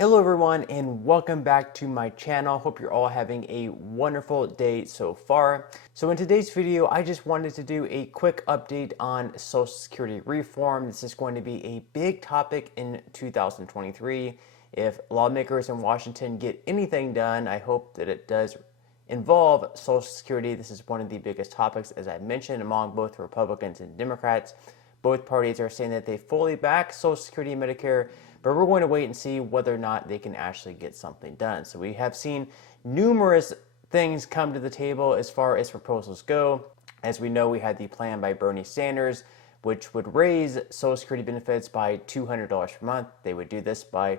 Hello everyone and welcome back to my channel. Hope you're all having a wonderful day so far. So in today's video, I just wanted to do a quick update on Social Security reform. This is going to be a big topic in 2023. If lawmakers in Washington get anything done, I hope that it does involve Social Security. This is one of the biggest topics, as I mentioned, among both Republicans and Democrats. Both parties are saying that they fully back Social Security and Medicare, but we're going to wait and see whether or not they can actually get something done. So we have seen numerous things come to the table as far as proposals go. As we know, we had the plan by Bernie Sanders, which would raise Social Security benefits by $200 per month. They would do this by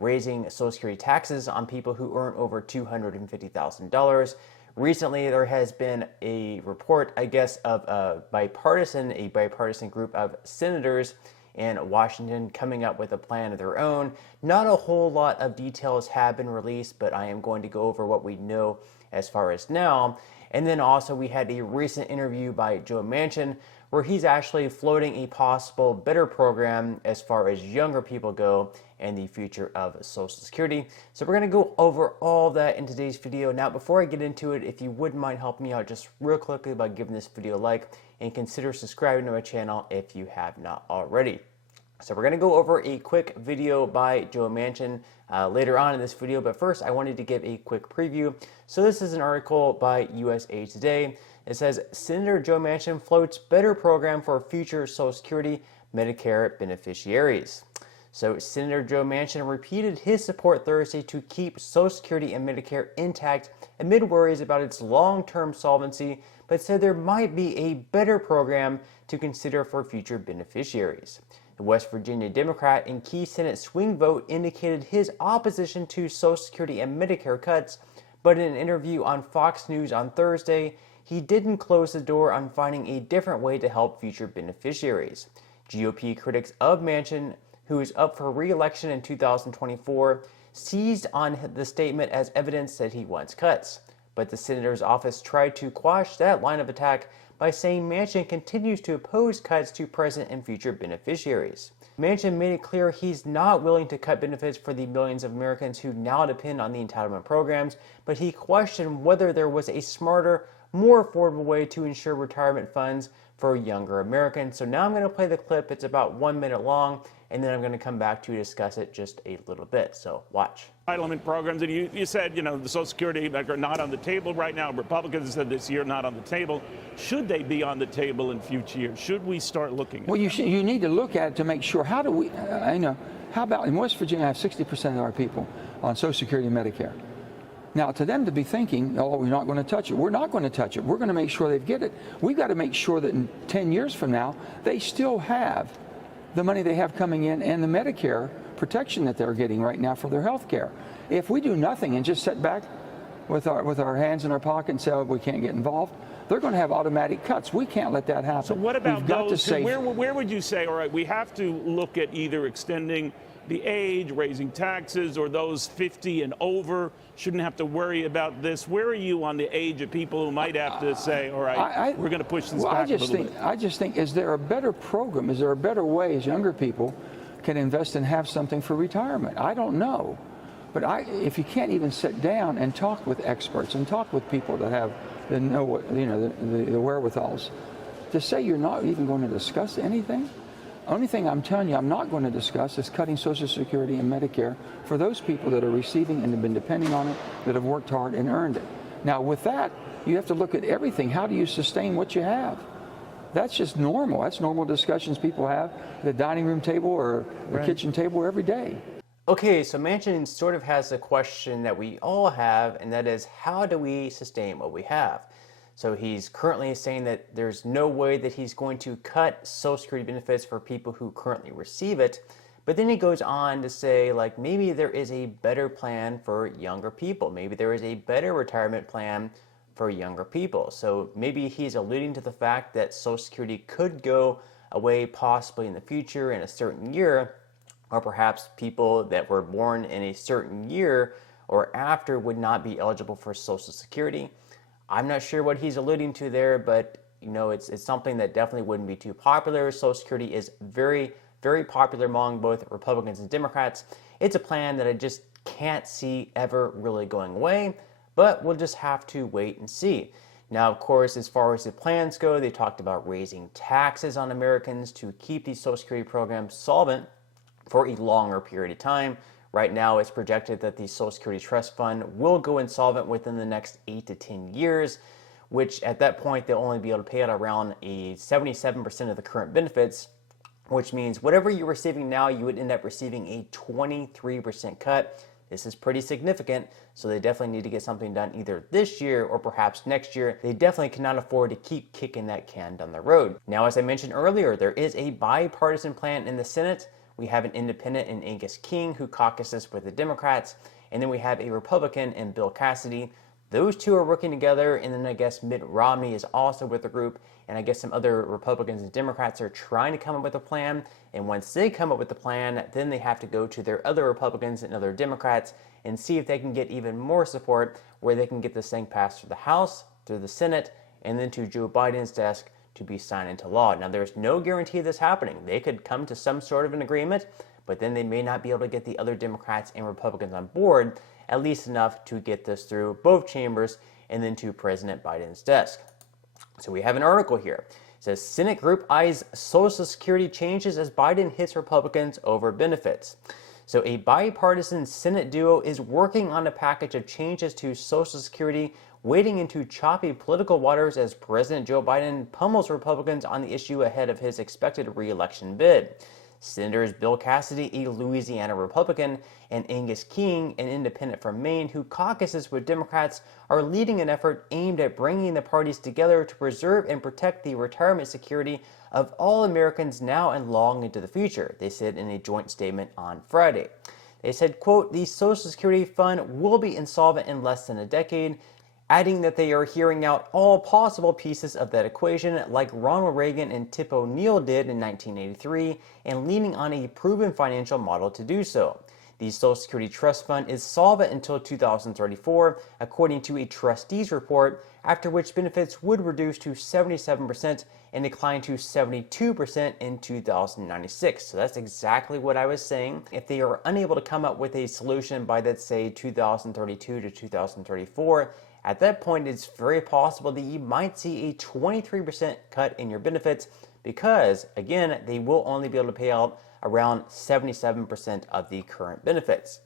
raising Social Security taxes on people who earn over $250,000. Recently, there has been a report, I guess, of a bipartisan group of senators in Washington coming up with a plan of their own. Not a whole lot of details have been released, but I am going to go over what we know as far as now. And then also we had a recent interview by Joe Manchin where he's actually floating a possible better program as far as younger people go and the future of Social Security. So we're going to go over all that in today's video. Now, before I get into it, if you wouldn't mind helping me out just real quickly by giving this video a like and consider subscribing to my channel if you have not already. So we're going to go over a quick video by Joe Manchin later on in this video, but first I wanted to give a quick preview. So this is an article by USA Today. It says, Senator Joe Manchin floats better program for future Social Security Medicare beneficiaries. So Senator Joe Manchin repeated his support Thursday to keep Social Security and Medicare intact amid worries about its long-term solvency, but said there might be a better program to consider for future beneficiaries. The West Virginia Democrat in key Senate swing vote indicated his opposition to Social Security and Medicare cuts, but in an interview on Fox News on Thursday, he didn't close the door on finding a different way to help future beneficiaries. GOP critics of Manchin, who is up for re-election in 2024, seized on the statement as evidence that he wants cuts. But the senator's office tried to quash that line of attack by saying Manchin continues to oppose cuts to present and future beneficiaries. Manchin made it clear he's not willing to cut benefits for the millions of Americans who now depend on the entitlement programs, but he questioned whether there was a smarter, more affordable way to ensure retirement funds for younger Americans. So now I'm going to play the clip. It's about 1 minute long, and then I'm going to come back to discuss it just a little bit. So watch. Entitlement programs, and you said, the Social Security are not on the table right now. Republicans said this year not on the table. Should they be on the table in future years? Should we start looking? Well, you need to look at it to make sure. How do we, how about in West Virginia, I have 60% of our people on Social Security and Medicare. Now, to them to be thinking, oh, we're not going to touch it. We're not going to touch it. We're going to make sure they get it. We've got to make sure that in 10 years from now, they still have the money they have coming in and the Medicare protection that they're getting right now for their health care. If we do nothing and just sit back with our hands in our pocket and say, oh, we can't get involved, they're going to have automatic cuts. We can't let that happen. So what about those? Where would you say, all right, we have to look at either extending the age, raising taxes, or those 50 and over shouldn't have to worry about this? Where are you on the age of people who might have to say, all right, we're going to push this back a little bit? I just think, is there a better program? Is there a better way as younger people can invest and have something for retirement? I don't know. But if you can't even sit down and talk with experts and talk with people that have the wherewithals to say you're not even going to discuss anything. Only thing I'm telling you I'm not going to discuss is cutting Social Security and Medicare for those people that are receiving and have been depending on it, that have worked hard and earned it. Now, with that, you have to look at everything. How do you sustain what you have? That's just normal. That's normal discussions people have at the dining room table or the kitchen table every day. Okay, so Manchin sort of has a question that we all have, and that is, how do we sustain what we have? So he's currently saying that there's no way that he's going to cut Social Security benefits for people who currently receive it. But then he goes on to say, like, maybe there is a better plan for younger people. Maybe there is a better retirement plan for younger people. So maybe he's alluding to the fact that Social Security could go away possibly in the future in a certain year, or perhaps people that were born in a certain year or after would not be eligible for Social Security. I'm not sure what he's alluding to there, but it's something that definitely wouldn't be too popular. Social Security is very very popular among both Republicans and Democrats. It's a plan that I just can't see ever really going away, but we'll just have to wait and see. Now, of course, as far as the plans go, they talked about raising taxes on Americans to keep these Social Security programs solvent for a longer period of time. Right now, it's projected that the Social Security Trust Fund will go insolvent within the next 8 to 10 years, which at that point, they'll only be able to pay out around a 77% of the current benefits, which means whatever you're receiving now, you would end up receiving a 23% cut. This is pretty significant, so they definitely need to get something done either this year or perhaps next year. They definitely cannot afford to keep kicking that can down the road. Now, as I mentioned earlier, there is a bipartisan plan in the Senate. We have an independent in Angus who caucuses with the Democrats, and then we have a Republican in Bill Cassidy. Those two are working together, and then I guess Mitt Romney is also with the group, and I guess some other Republicans and Democrats are trying to come up with a plan, and once they come up with the plan, then they have to go to their other Republicans and other Democrats and see if they can get even more support where they can get this thing passed through the House, through the Senate, and then to Joe Biden's desk to be signed into law. Now, there's no guarantee of this happening. They could come to some sort of an agreement, but then they may not be able to get the other Democrats and Republicans on board, at least enough to get this through both chambers and then to President Biden's desk. So we have an article here. It says, Senate group eyes Social Security changes as Biden hits Republicans over benefits. So a bipartisan Senate duo is working on a package of changes to Social Security, wading into choppy political waters as President Joe Biden pummels Republicans on the issue ahead of his expected re-election bid. Senators Bill Cassidy, a Louisiana Republican, and Angus, an independent from Maine who caucuses with Democrats, are leading an effort aimed at bringing the parties together to preserve and protect the retirement security of all Americans now and long into the future, they said in a joint statement on Friday. They said, quote, the Social Security Fund will be insolvent in less than a decade, adding that they are hearing out all possible pieces of that equation like Ronald Reagan and Tip O'Neill did in 1983 and leaning on a proven financial model to do so. The Social Security Trust Fund is solvent until 2034, according to a trustees report, after which benefits would reduce to 77% and decline to 72% in 2096. So that's exactly what I was saying. If they are unable to come up with a solution by, let's say, 2032 to 2034, at that point, it's very possible that you might see a 23% cut in your benefits because, again, they will only be able to pay out around 77% of the current benefits.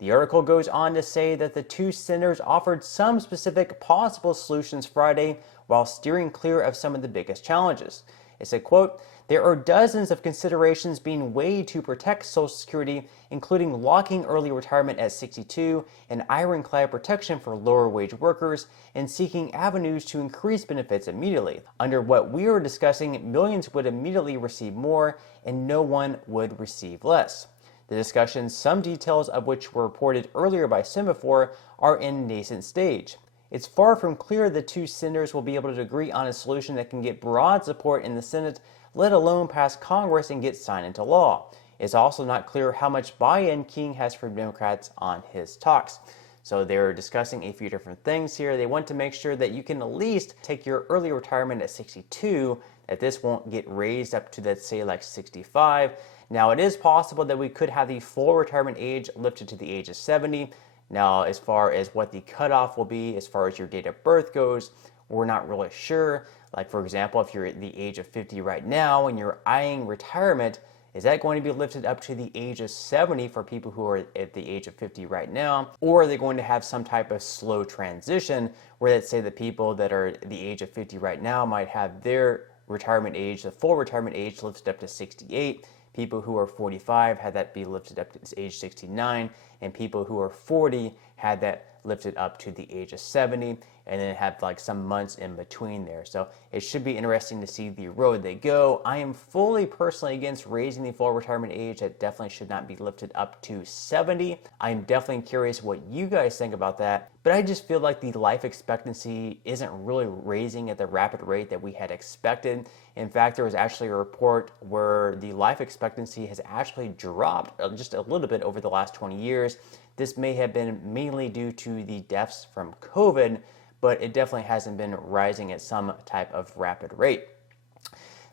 The article goes on to say that the two senators offered some specific possible solutions Friday while steering clear of some of the biggest challenges. It said, quote, there are dozens of considerations being weighed to protect Social Security, including locking early retirement at 62 and ironclad protection for lower wage workers, and seeking avenues to increase benefits immediately. Under what we are discussing, millions would immediately receive more and no one would receive less. The discussion, some details of which were reported earlier by Semaphore, are in nascent stage. It's far from clear the two senators will be able to agree on a solution that can get broad support in the Senate, let alone pass Congress and get signed into law. It's also not clear how much buy-in King has from Democrats on his talks. So they're discussing a few different things here. They want to make sure that you can at least take your early retirement at 62, that this won't get raised up to, let's say, like 65. Now, it is possible that we could have the full retirement age lifted to the age of 70. Now, as far as what the cutoff will be, as far as your date of birth goes, we're not really sure. Like, for example, if you're at the age of 50 right now and you're eyeing retirement, is that going to be lifted up to the age of 70 for people who are at the age of 50 right now? Or are they going to have some type of slow transition where, let's say, the people that are at the age of 50 right now might have their retirement age, the full retirement age, lifted up to 68. People who are 45 had that be lifted up to age 69, and people who are 40 had that lifted up to the age of 70, and then have like some months in between there. So it should be interesting to see the road they go. I am fully personally against raising the full retirement age. That definitely should not be lifted up to 70. I'm definitely curious what you guys think about that, but I just feel like the life expectancy isn't really raising at the rapid rate that we had expected. In fact, there was actually a report where the life expectancy has actually dropped just a little bit over the last 20 years. This may have been mainly due to the deaths from COVID, but it definitely hasn't been rising at some type of rapid rate.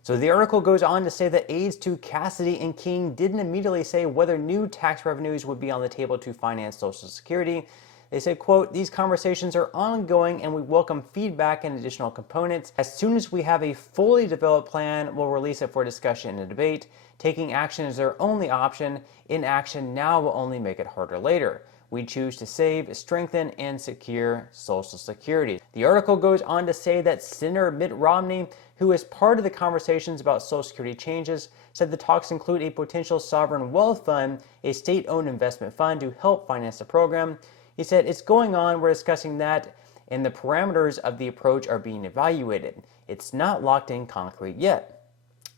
So the article goes on to say that aides to Cassidy and King didn't immediately say whether new tax revenues would be on the table to finance Social Security. They said, quote, "These conversations are ongoing and we welcome feedback and additional components. As soon as we have a fully developed plan, we'll release it for discussion and debate. Taking action is their only option. Inaction now will only make it harder later. We choose to save, strengthen, and secure Social Security." The article goes on to say that Senator Mitt Romney, who is part of the conversations about Social Security changes, said the talks include a potential sovereign wealth fund, a state-owned investment fund to help finance the program. He said, "It's going on, we're discussing that, and the parameters of the approach are being evaluated. It's not locked in concrete yet.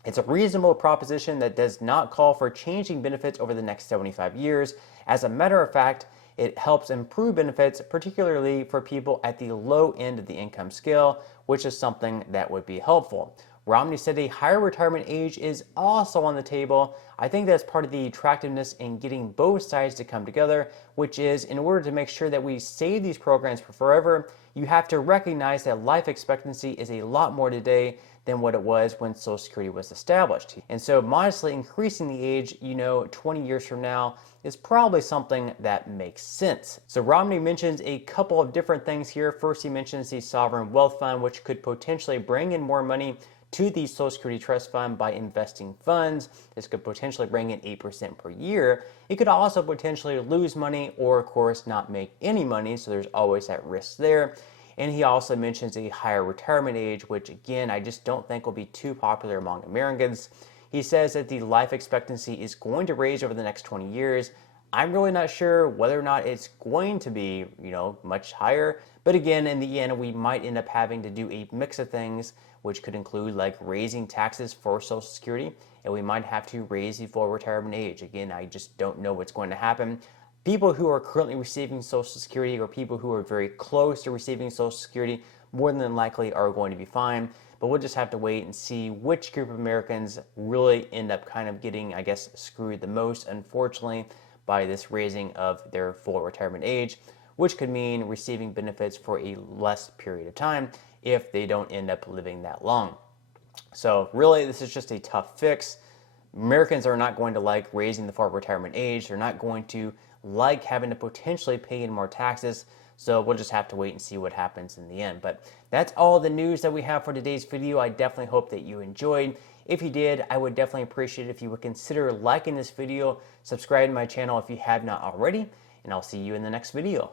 It's a reasonable proposition that does not call for changing benefits over the next 75 years. As a matter of fact, it helps improve benefits, particularly for people at the low end of the income scale, which is something that would be helpful." Romney said a higher retirement age is also on the table. "I think that's part of the attractiveness in getting both sides to come together, which is in order to make sure that we save these programs for forever, you have to recognize that life expectancy is a lot more today than what it was when Social Security was established. And so modestly increasing the age, 20 years from now is probably something that makes sense." So Romney mentions a couple of different things here. First, he mentions the sovereign wealth fund, which could potentially bring in more money to the Social Security Trust Fund by investing funds. This could potentially bring in 8% per year. It could also potentially lose money or, of course, not make any money, so there's always that risk there. And he also mentions a higher retirement age, which again, I just don't think will be too popular among Americans. He says that the life expectancy is going to raise over the next 20 years. I'm really not sure whether or not it's going to be, much higher. But again, in the end, we might end up having to do a mix of things, which could include like raising taxes for Social Security, and we might have to raise the full retirement age. Again, I just don't know what's going to happen. People who are currently receiving Social Security or people who are very close to receiving Social Security more than likely are going to be fine. But we'll just have to wait and see which group of Americans really end up kind of getting, screwed the most, unfortunately, by this raising of their full retirement age, which could mean receiving benefits for a less period of time if they don't end up living that long. So really, this is just a tough fix. Americans are not going to like raising the full retirement age. They're not going to like having to potentially pay in more taxes. So we'll just have to wait and see what happens in the end. But that's all the news that we have for today's video. I definitely hope that you enjoyed. If you did, I would definitely appreciate it if you would consider liking this video, subscribing to my channel if you have not already, and I'll see you in the next video.